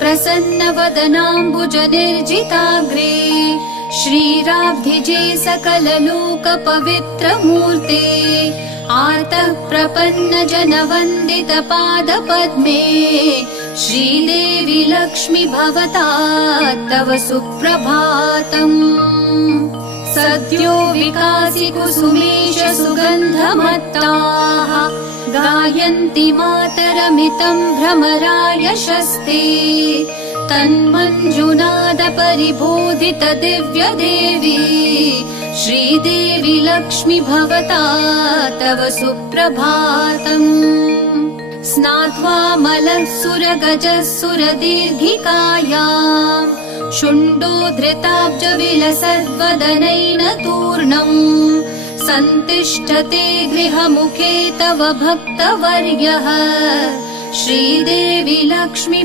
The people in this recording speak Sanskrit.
प्रसन्नवदनाम्बुजनिर्जिताग्रे श्रीराब्धिजे सकललोकपवित्रमूर्ते आर्तः प्रपन्नजनवन्दितपादपद्मे श्रीदेवी लक्ष्मी भवता तव सुप्रभातम्। सद्यो विकासि कुसुमेश सुगन्धमत्ताः गायन्ति मातरमितं भ्रमरायशस्ते तन्मञ्जुनाद परिबोधित दिव्यदेवी श्रीदेवी लक्ष्मी भवता तव सुप्रभातम्। स्नात्वा मलः सुरगजः सुरदीर्घिकायाम् शुण्डोद्धृताब्जविलसद्वदनैन तूर्णम् सन्तिष्ठते गृहमुखे तव भक्तवर्यः श्रीदेवी लक्ष्मी